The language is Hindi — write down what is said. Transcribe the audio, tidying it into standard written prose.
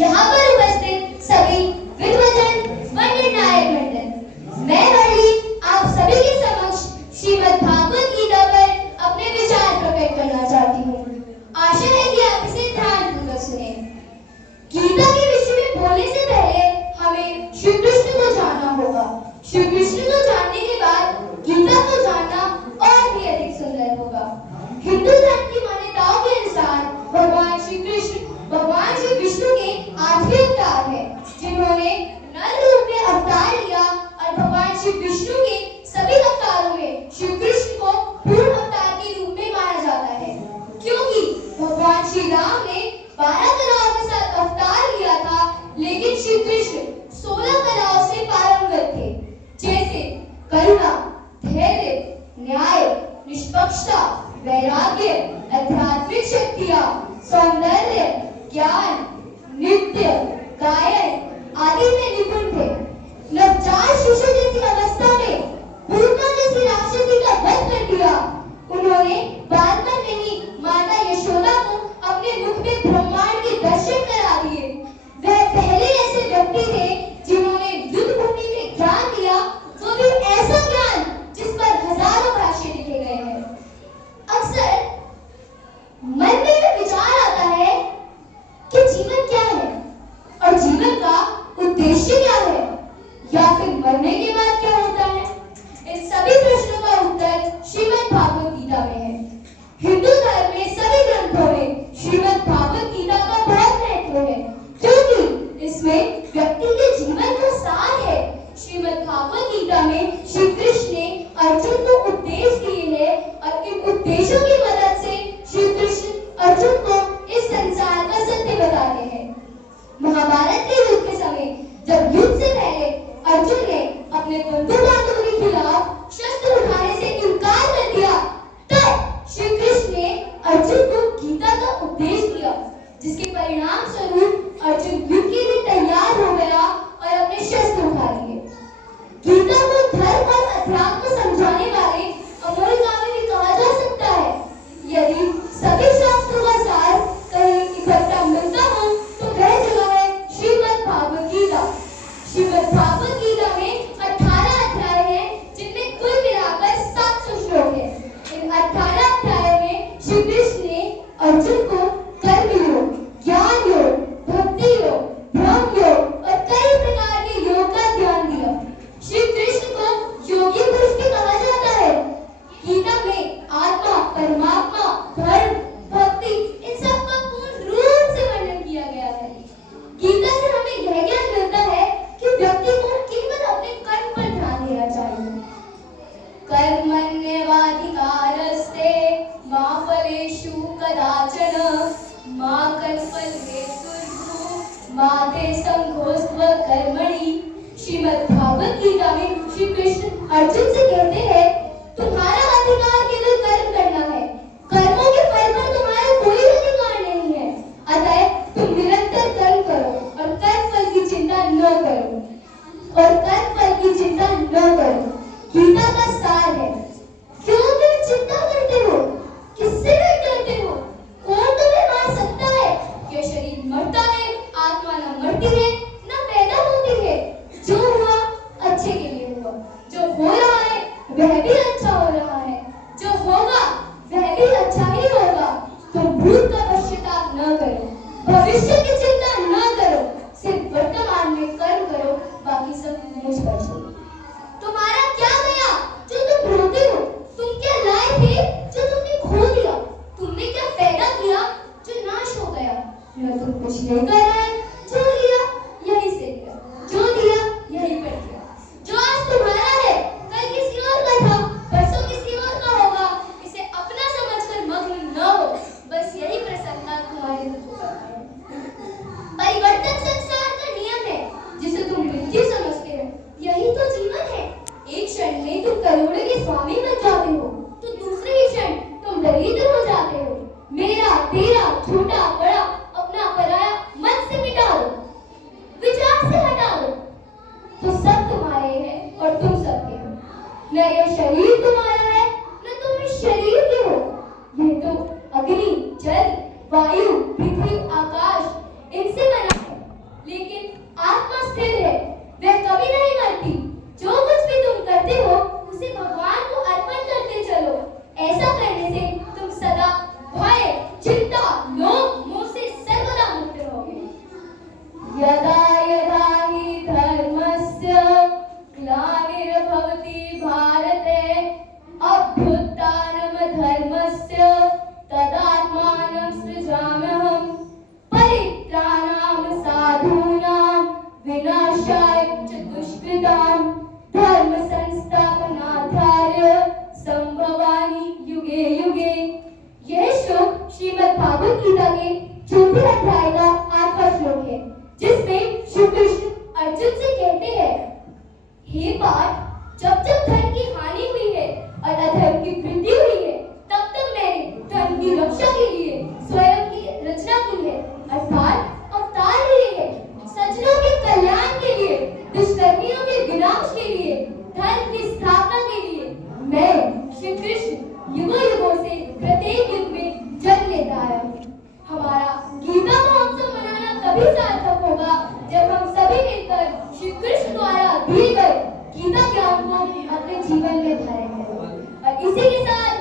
यहाँ पर उपस्थित सभी विद्वजन व निर्णायक मंडल, मैं हरली आप सभी के समक्ष श्रीमद् भागवत गीता पर अपने विचार प्रकट करना चाहती हूँ। आशा है कि आप इसे ध्यानपूर्वक सुने। गीता के विषय में बोलने से पहले हमें श्री कृष्ण को जानना होगा। श्री कृष्ण को जानने के बाद गीता को जानना और भी अधिक सुंदर होगा। हिंदू धर्म की मान्यताओं के अनुसार भगवान श्री विष्णु के 8वें अवतार हैं, जिन्होंने नर रूप में अवतार लिया और भगवान श्री विष्णु के सभी अवतारों में श्री कृष्ण को पूर्ण अवतार के रूप में माना जाता है, क्योंकि भगवान श्री राम ने 12 कलाओं के साथ अवतार लिया था, लेकिन श्री कृष्ण 16 कलाओं से पारंगत थे, जैसे करुणा, धैर्य, न्याय, निष्पक्षता, वैराग्य, आध्यात्मिक शक्तियां, सौंदर्य, ज्ञान, नृत्य, गायन आदि में निपुण थे। नवजात शिशु जैसी अवस्था में पूतना जैसी राक्षसी का वध कर दिया। उन्होंने बालपन में ही माता यशोदा को अपने मुख में ब्रह्मांड के दर्शन करा दिए। वह पहले ऐसे व्यक्ति थे जिन्होंने युद्ध भूमि में ज्ञान दिया, वो भी ऐसा ज्ञान जिस पर हजारों भाष्य लिखे गए हैं। अक्सर मन में विचार आता है कि जीवन क्या है और जीवन का उद्देश्य क्या है, या फिर मरने के बाद क्या होता है। इन सभी प्रश्नों का उत्तर श्रीमद् भागवत गीता में है। हिंदू धर्म में सभी ग्रंथों में श्रीमद् भागवत गीता का बहुत महत्व है, क्योंकि इसमें व्यक्ति के जीवन का सार है। श्रीमद् भागवत गीता में श्री कृष्ण ने अर्जुन को उपदेश दिए हैं और इन उपदेशों की मदद से श्री कृष्ण अर्जुन को इस संसार का सत्य बताते हैं। महाभारत के युद्ध के समय जब युद्ध से पहले अर्जुन ने अपने बंधु बांधवों के खिलाफ शस्त्र उठाने से इनकार कर दिया, तब श्री कृष्ण ने अर्जुन को गीता का उपदेश दिया, जिसके परिणाम स्वरूप अर्जुन युद्ध के लिए तैयार हो गया और अपने शस्त्र उठा लिए। गीता को धर्म और अध्यात्म समझाने वाले अमोल काव्य भी कहा जा सकता है। यदि सभी शास्त्रों का सार कहीं इकट्ठा मिलता हो तो वह जगह है श्रीमद् भागवत गीता। श्रीमद् भागवत गीता में 18 अध्याय हैं, जिनमें कुल मिलाकर 700 श्लोक हैं। इन 18 अध्यायों में श्री कृष्ण ने अर्जुन को कर्म योग, ज्ञान योग, भक्ति योग, ब्रह्म योग और कई प्रकार के योग का ज्ञान दिया। श्री कृष्ण को योगी पुरुष भी कहा जाता है। गीता में आत्मा, परमात्मा, धर्म, भक्ति इन सब का पूर्ण रूप से वर्णन किया गया है। गीता से हमें यह ज्ञान मिलता है कि व्यक्ति को केवल अपने कर्म पर ध्यान देना चाहिए। कर्मण्येवाधिकारस्ते मा फलेषु कदाचन मा कर्मफलेषु मा ते संगोऽस्त्व कर्मणि। श्रीमद् भागवत गीता में श्री कृष्ण अर्जुन से कहते हैं, तुम्हारा अधिकार केवल कर्म करना है, कर्मों के फल पर तुम्हारा कोई अधिकार नहीं है। अतः तुम निरंतर कर्म करो और कर्म फल की चिंता न करो गीता का सार है। क्यों तुम चिंता करते हो? किससे डरते हो? कौन तुम्हें मार सकता है? यह शरीर मरता है, आत्मा न मरती है न पैदा होती है। जो हुआ अच्छे के लिए हुआ, जो हो रहा है वह भी अच्छा हो रहा है, जो होगा वह भी अच्छा ही होगा। तुम भूत का पश्चाताप न करो, भविष्य की चिंता न करो, सिर्फ वर्तमान में कर्म करो, बाकी सब मुझ पर छोड़ो। तुम्हारा क्या गया जो तुम रोते हो? तुम क्या लाए थे जो तुमने खो दिया? तुमने क्या पैदा किया जो नाश हो गया? न तुम कुछ लेकर आए, जो लिया यही से लिया, जो दिया यही पर दिया। जो आज तुम्हारा है कल किसी और का था, परसों किसी और का होगा। इसे अपना समझकर मग्न न हो, बस यही प्रसन्नता तुम्हारे दुख का है। परिवर्तन संसार का नियम है, जिसे तुम मृत्यु समझते हो, यही तो जीवन है। एक क्षण में तुम करोड़ों के स्वामी बन जाते हो, तो दूसरे ही क्षण तुम दरिद्र हो जाते हो। मेरा तेरा छोटा बड़ा अपना पराया मन से मिटा दो, विचार से हटा दो, तो सब तुम्हारे हैं और तुम सबके हो। न यह शरीर तुम्हारा है न तुम इस शरीर के हो। यह तो अग्नि, जल, वायु, पृथ्वी, आकाश इनसे बना है। अपने जीवन में धारण करें। और इसी के साथ